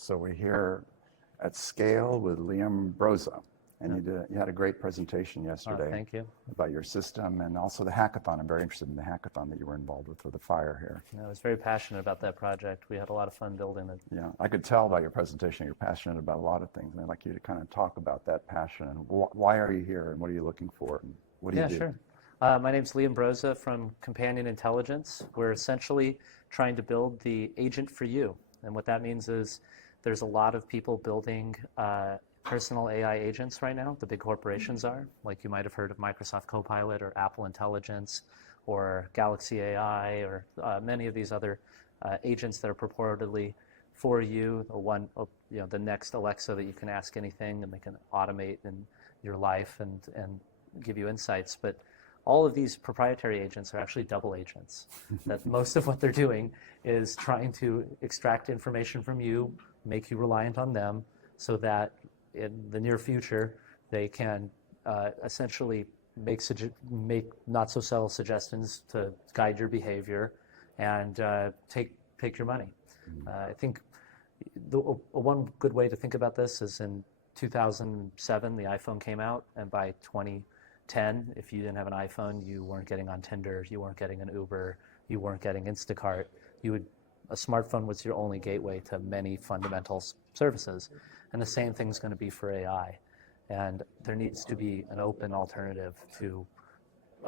So we're here at Scale with Liam Broza, and you had a great presentation yesterday. Oh, thank you. About your system and also the hackathon. I'm very interested in the hackathon that you were involved with for the fire here. Yeah, I was very passionate about that project. We had a lot of fun building it. Yeah, I could tell by your presentation you're passionate about a lot of things, and I'd like you to kind of talk about that passion and why are you here and what are you looking for and what do you do? Yeah, sure. My name's Liam Broza from Companion Intelligence. We're essentially trying to build the agent for you. And what that means is there's a lot of people building personal AI agents right now. The big corporations are, like you might have heard of Microsoft Copilot or Apple Intelligence or Galaxy AI or many of these other agents that are purportedly for you. The next Alexa that you can ask anything and they can automate in your life and give you insights. But all of these proprietary agents are actually double agents. That most of what they're doing is trying to extract information from you, make you reliant on them, so that in the near future they can essentially make not so subtle suggestions to guide your behavior and take your money. I think one good way to think about this is in 2007 the iPhone came out, and by 2010, if you didn't have an iPhone, you weren't getting on Tinder, you weren't getting an Uber, you weren't getting Instacart. A smartphone was your only gateway to many fundamental services. And the same thing's going to be for AI. And there needs to be an open alternative to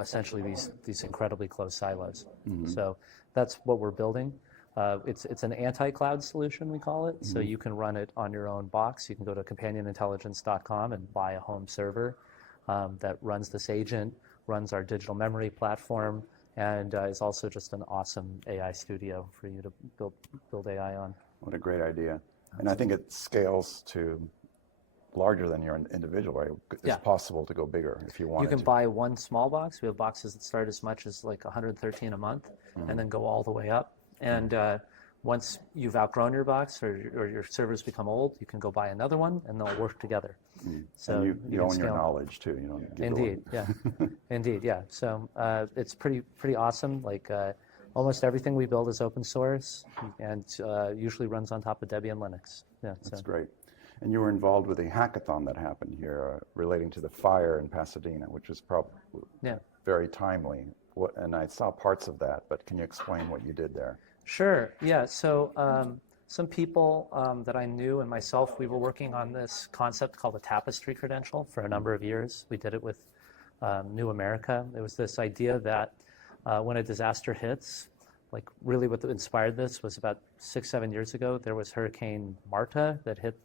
essentially these incredibly closed silos. Mm-hmm. So that's what we're building. It's an anti-cloud solution, we call it. Mm-hmm. So you can run it on your own box. You can go to companionintelligence.com and buy a home server that runs this agent, runs our digital memory platform, and is also just an awesome AI studio for you to build AI on. What a great idea. And I think it scales to larger than your individual, right? It's possible to go bigger if you want to. You can buy one small box. We have boxes that start as much as like $113 a month, and then go all the way up. And once you've outgrown your box or your servers become old, you can go buy another one, and they'll work together. So and you own your knowledge too. You don't give Indeed, yeah. Indeed, yeah. So it's pretty awesome. Like almost everything we build is open source, and usually runs on top of Debian Linux. Yeah, that's great. And you were involved with a hackathon that happened here relating to the fire in Pasadena, which was probably very timely. And I saw parts of that, but can you explain what you did there? Sure. Yeah. So some people that I knew and myself, we were working on this concept called a tapestry credential for a number of years. We did it with New America. It was this idea that when a disaster hits, like really what inspired this was about 6-7 years ago, there was Hurricane Marta that hit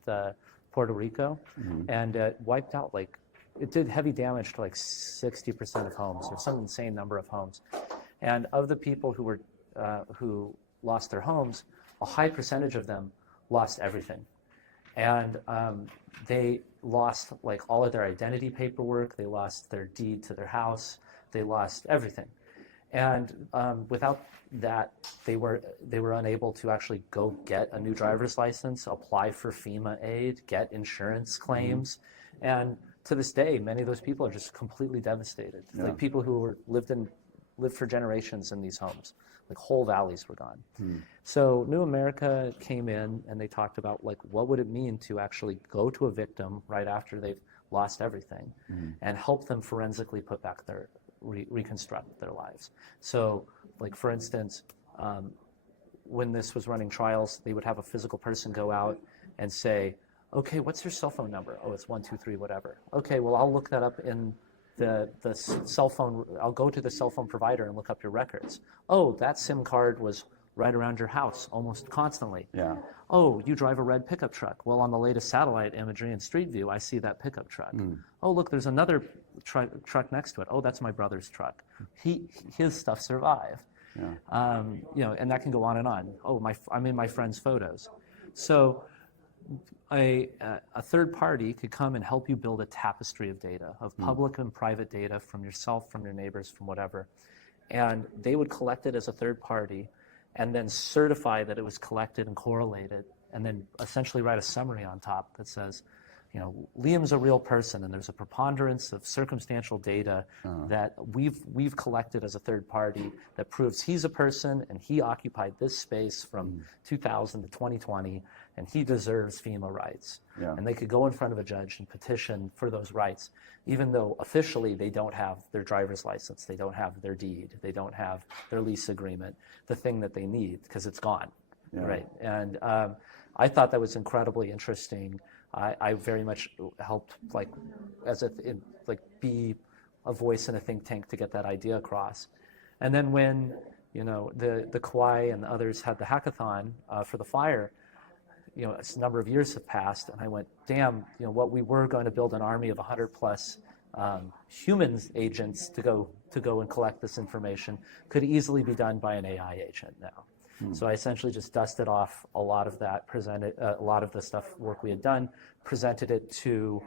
Puerto Rico, and wiped out, like, it did heavy damage to like 60% of homes, or some insane number of homes. And of the people who lost their homes, a high percentage of them lost everything. And they lost like all of their identity paperwork, they lost their deed to their house, they lost everything. And without that, they were unable to actually go get a new driver's license, apply for FEMA aid, get insurance claims. And to this day, many of those people are just completely devastated. Yeah. Like people who lived for generations in these homes, like whole valleys were gone. So New America came in and they talked about like what would it mean to actually go to a victim right after they've lost everything and help them forensically put back reconstruct their lives. So like for instance, when this was running trials, they would have a physical person go out and say, okay, what's your cell phone number? Oh, it's 123 whatever. Okay, well, I'll look that up in the cell phone. I'll go to the cell phone provider and look up your records. Oh, that SIM card was right around your house almost constantly. Yeah. Oh, you drive a red pickup truck. Well, on the latest satellite imagery and Street View, I see that pickup truck. Oh, look, there's another truck next to it. Oh, that's my brother's truck. His stuff survived. Yeah. And that can go on and on. Oh, I'm in my friend's photos. So a third party could come and help you build a tapestry of data, of public and private data from yourself, from your neighbors, from whatever. And they would collect it as a third party and then certify that it was collected and correlated, and then essentially write a summary on top that says, Liam's a real person, and there's a preponderance of circumstantial data that we've collected as a third party that proves he's a person and he occupied this space from 2000 to 2020, and he deserves FEMA rights. Yeah. And they could go in front of a judge and petition for those rights, even though officially they don't have their driver's license, they don't have their deed, they don't have their lease agreement, the thing that they need, because it's gone, right? And I thought that was incredibly interesting. I very much helped, like, be a voice in a think tank to get that idea across. And then when, the Kauai and others had the hackathon for the fire, a number of years have passed, and I went, damn, what we were going to build an army of 100 plus humans agents to go and collect this information could easily be done by an AI agent now. So I essentially just dusted off a lot of that, presented a lot of the work we had done, presented it to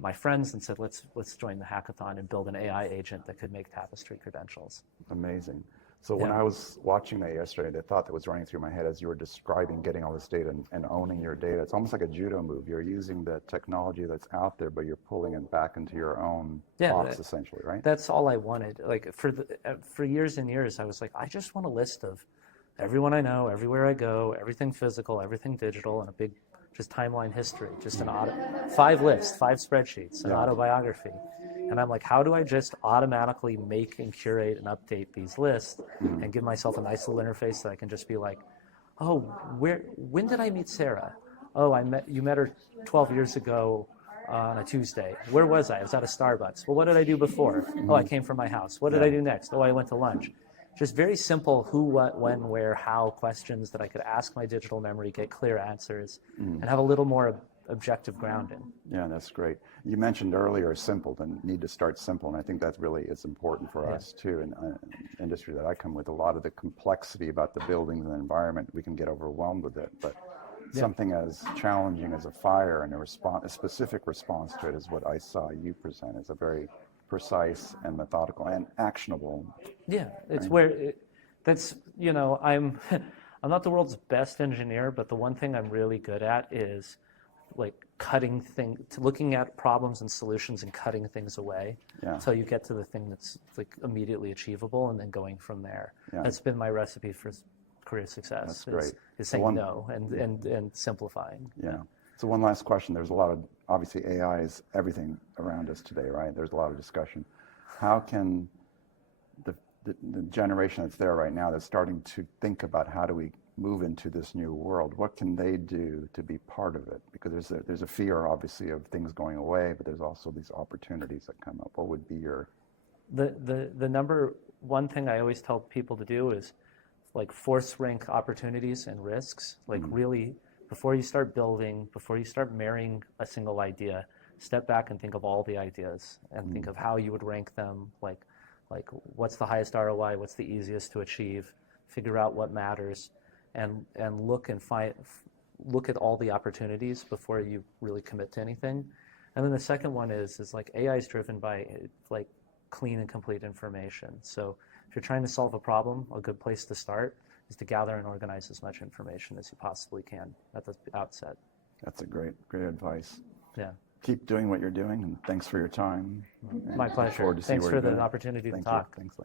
my friends and said, let's join the hackathon and build an AI agent that could make Tapestry credentials. Amazing. So when I was watching that yesterday, the thought that was running through my head as you were describing getting all this data and owning your data, it's almost like a judo move. You're using the technology that's out there, but you're pulling it back into your own box, essentially, right? That's all I wanted. Like for years and years, I was like, I just want a list of everyone I know, everywhere I go, everything physical, everything digital, and a big just timeline history, just 5 lists, 5 spreadsheets, an autobiography. And I'm like, how do I just automatically make and curate and update these lists and give myself a nice little interface that I can just be like, oh, when did I meet Sarah? Oh, you met her 12 years ago on a Tuesday. Where was I? I was at a Starbucks. Well, what did I do before? Oh, I came from my house. What did I do next? Oh, I went to lunch. Just very simple who, what, when, where, how questions that I could ask my digital memory, get clear answers, and have a little more objective grounding. Yeah, that's great. You mentioned earlier simple, the need to start simple, and I think that really is important for us too. In the industry that I come with, a lot of the complexity about the buildings and the environment, we can get overwhelmed with it, but something as challenging as a fire and a specific response to it is what I saw you present. It's a very precise and methodical and actionable. Yeah, it's that's, I'm not the world's best engineer, but the one thing I'm really good at is like looking at problems and solutions and cutting things away until you get to the thing that's like immediately achievable and then going from there. That's been my recipe for career success. That's great. Is saying no and simplifying. Yeah. So one last question. There's a lot of, obviously AI is everything around us today, right? There's a lot of discussion. How can the generation that's there right now that's starting to think about how do we move into this new world, what can they do to be part of it? Because there's a fear, obviously, of things going away, but there's also these opportunities that come up. What would be your... The number one thing I always tell people to do is like force rank opportunities and risks. Like really, before you start building, before you start marrying a single idea, step back and think of all the ideas and think of how you would rank them. Like what's the highest ROI, what's the easiest to achieve, figure out what matters, and look at all the opportunities before you really commit to anything. And then the second one is like AI is driven by like clean and complete information. So if you're trying to solve a problem, a good place to start is to gather and organize as much information as you possibly can at the outset. That's a great advice. Yeah. Keep doing what you're doing, and thanks for your time. My pleasure. Thanks for the opportunity to talk. Thanks.